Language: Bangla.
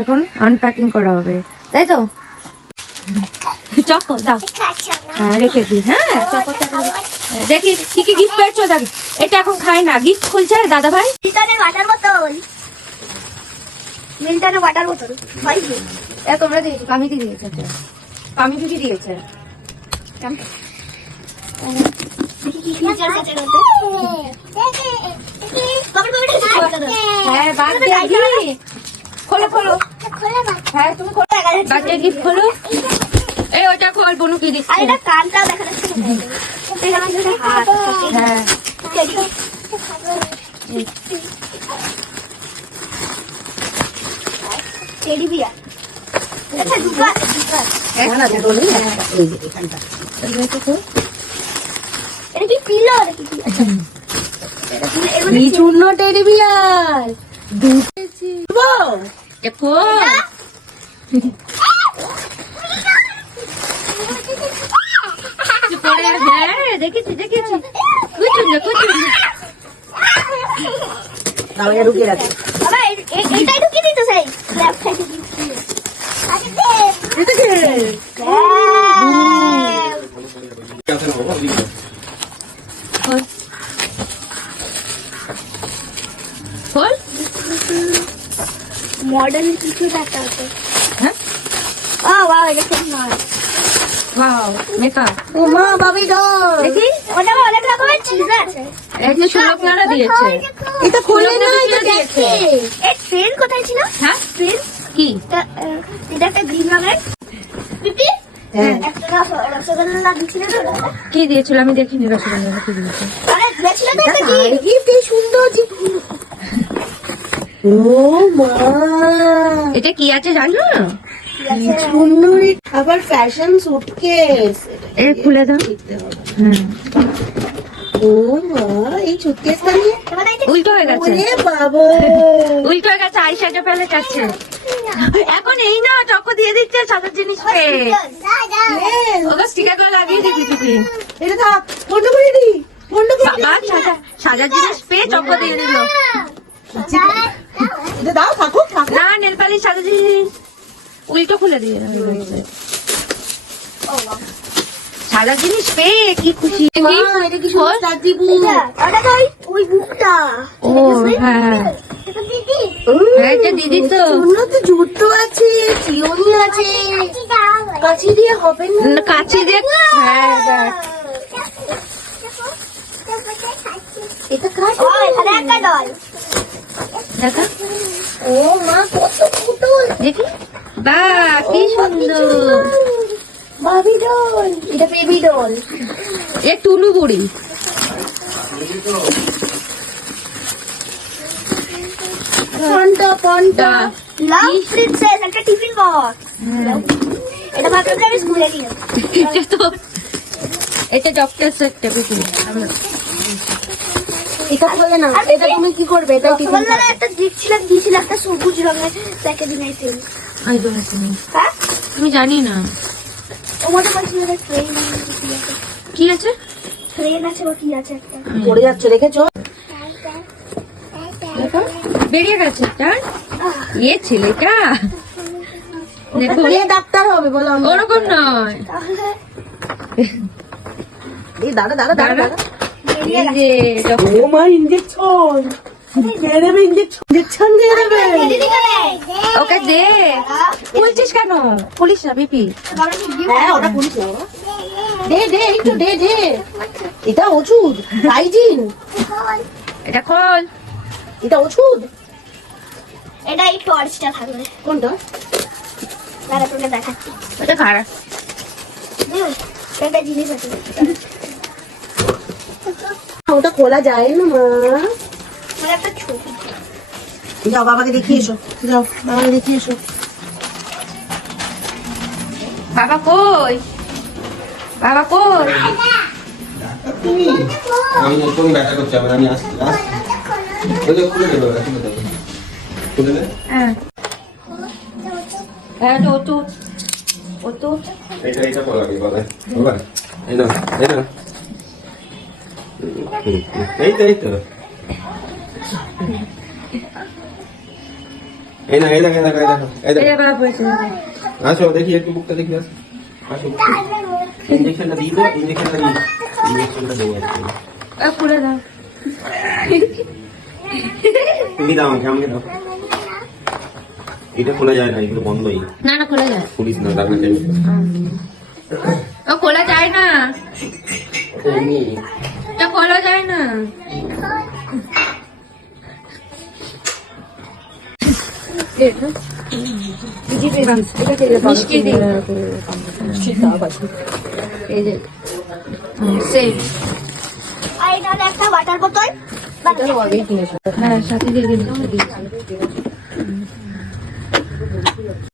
এখন আনপ্যাকিং করা হবে, তাই তো? চকো দাও, হ্যাঁ রেখে দিই। হ্যাঁ দেখি কি কি গিফট পেয়েছো। দেখি এটা এখন খায় না, গিফট খুলছে দাদা ভাই। ওয়াটার বোতল, মিল্টনের ওয়াটার বোতল তোমরা দিয়েছো, কামিকি দিয়েছে, কামিকি দিয়েছে। হ্যাঁ খোলো খোলো, হ্যাঁ তুমি খোলো, বার্থডে গিফট খোলো। এই ওটা খোল, বনু কি দিচ্ছে? এটা কানটা দেখা যাচ্ছে। হ্যাঁ টেডি বিয়ার। আচ্ছা দুটো আছে, দুটো আছে। এটা কি পিলো? কি চূর্ণ টেডি বিয়ার দেখো। হ্যাঁ দেখেছি দেখেছি, ঢুকিয়ে রাখো। এইটাই ঢুকিয়ে দিত সেই লেফট সাইডে। মডেল কিছু দেখা আছে। হ্যাঁ ওয়াও, এটা খুব নাইস। Wow makeup. ও মা বাবি ডল দেখি, ওটা অনেক রকমের চিজ আছে। এই যে ষোলকনারা দিয়েছে, এটা খুলে না, এটা দেখছি। এই ট্রেন কোথায় ছিল? হ্যাঁ ট্রেন কি এটা একটা গ্রিন রঙের পিপি। হ্যাঁ একটা রসগোল্লা দিছিল না? কি দিয়েছিল আমি দেখিনি, রসগোল্লা কি দিয়েছে। আরে দিছিল তো একটা গিফট, এই সুন্দর জি। ও মা, এটা কি আছে জানো? সুন্দর আবার ফ্যাশন সুটকেস। এই খুলে দাও। ও মা, এই সুটকেসটা নিয়ে উল্টো হয়ে গেছে, ওরে বাবা, উল্টো হয়ে গেছে, আই শ্যাডো ফেলে যাচ্ছে। এখন এই না চকো দিয়ে দিচ্ছে সাজার জিনিস পেয়ে, ওকে স্টিকার করে লাগিয়ে দিবি তুমি। এটা থাক, বন্ধ করে দি, বন্ধ করে দি। বাবা সাজার জিনিস পেয়ে চকো দিয়ে দিল। এটা দাও, থাকুক থাক। না নেল পালিশ সাজার জিনিস উল্টো খুলে দিয়ে সাজার জিনিস পেয়ে কি খুশি। এটা কি সুন্দর সাজি বুক। এটা তো ওই বুকটা। ও হ্যাঁ এটা দিদি। হ্যাঁ এটা দিদি তো। সুন্দর তো জুতো আছে, চিরুনি আছে। কাঁচি দিয়ে হবে না? কাঁচি দিয়ে, হ্যাঁ দেখ। এটা কাজ। ও এখানে একটা ডল। দেখা ও মা, কত পুতুল দেখি, বাহ কি সুন্দর। বাবি ডল, এটা বেবি ডল। এ টুলু বুড়ি। পন্টা পন্টা লাভ প্রিন্সেস, একটা টিফিন বক্স। এটা ভাবলাম যে আমি স্কুলে নিয়ে যাবো। এটা তো এটা ডক্টর সেটটা বুঝি। এটা খোলে না, এটা তুমি কি করবে? এটা টিফিন বক্স। একটা দিয়েছিল একটা সবুজ রঙের প্যাকেট দিয়েছিল। আই ডোন্ট নো, হ্যাঁ আমি জানি না ও মনে করছিল যে ট্রেন কি আছে। ট্রেন আছে বা কি আছে একটা। পড়ে যাচ্ছে, রেখেছো? দেখো বেরিয়ে গেছে তার এ ছেলেটা। দেখো এ ডাক্তার হবে বলো? ওরকম নয়, তাহলে এই দাঁড়া দাঁড়া দাঁড়া দাঁড়া। বেরিয়ে এই গেছে। যে ও মা, ইঞ্জেকশন দিয়ে দেবে, ইঞ্জেকশন দিয়ে দেবে। দিদি করে ওকে দে। খুলছিস কেন? খুলিস না বিপি। বাবা কি গিফট? হ্যাঁ ওটা করিস না বাবা। দে দে একটু দে দে। এটা ওষুধ, হাইজিন। এটা খোল। এটা ওষুধ। এটা এই টর্চটা থাকবে। কোনটা? দাঁড়া তোকে দেখাচ্ছি। এটা খারাপ। একটা জিনিস আছে। ওটা খোলা যায় না মা। মানে একটা ছবি। যাও বাবাকে দেখিয়ে এসো, যাও বাবাকে দেখিয়ে এসো। বাবা কই? বাবা কই? আমি কোন ব্যাটা করছি, আমি আসছি ওই যে খুলে দেবো, খুলে দে। হ্যাঁ হ্যাঁ তো তো ও তো এটা বলা কি বলে বাবা, এই না এই না, এই তো এই না, এই দেখো, এই দেখো, এই দেখো, এই এই দেখো। যে গলা পড়েছে। আসো দেখি একটু বুকটা দেখি আসো। আসো ইঞ্জেকশনটা দিয়ে দাও, ইঞ্জেকশনটা দিয়ে ইঞ্জেকশনটা দেবো আর কি। খুলে দাও। তুমি দাও আমাকে দাও। এটা খোলা যায় না, এগুলো বন্ধই। না না খোলা যায়। পুলিশ না ডাক্তার চাই। ও খোলা যায় না, এটা খোলা যায় না। মিষ্টি দিন। এই যে সেই আর এটা হলো একটা ওয়াটার বোতল হ্যাঁ সাথে দিয়ে দিন।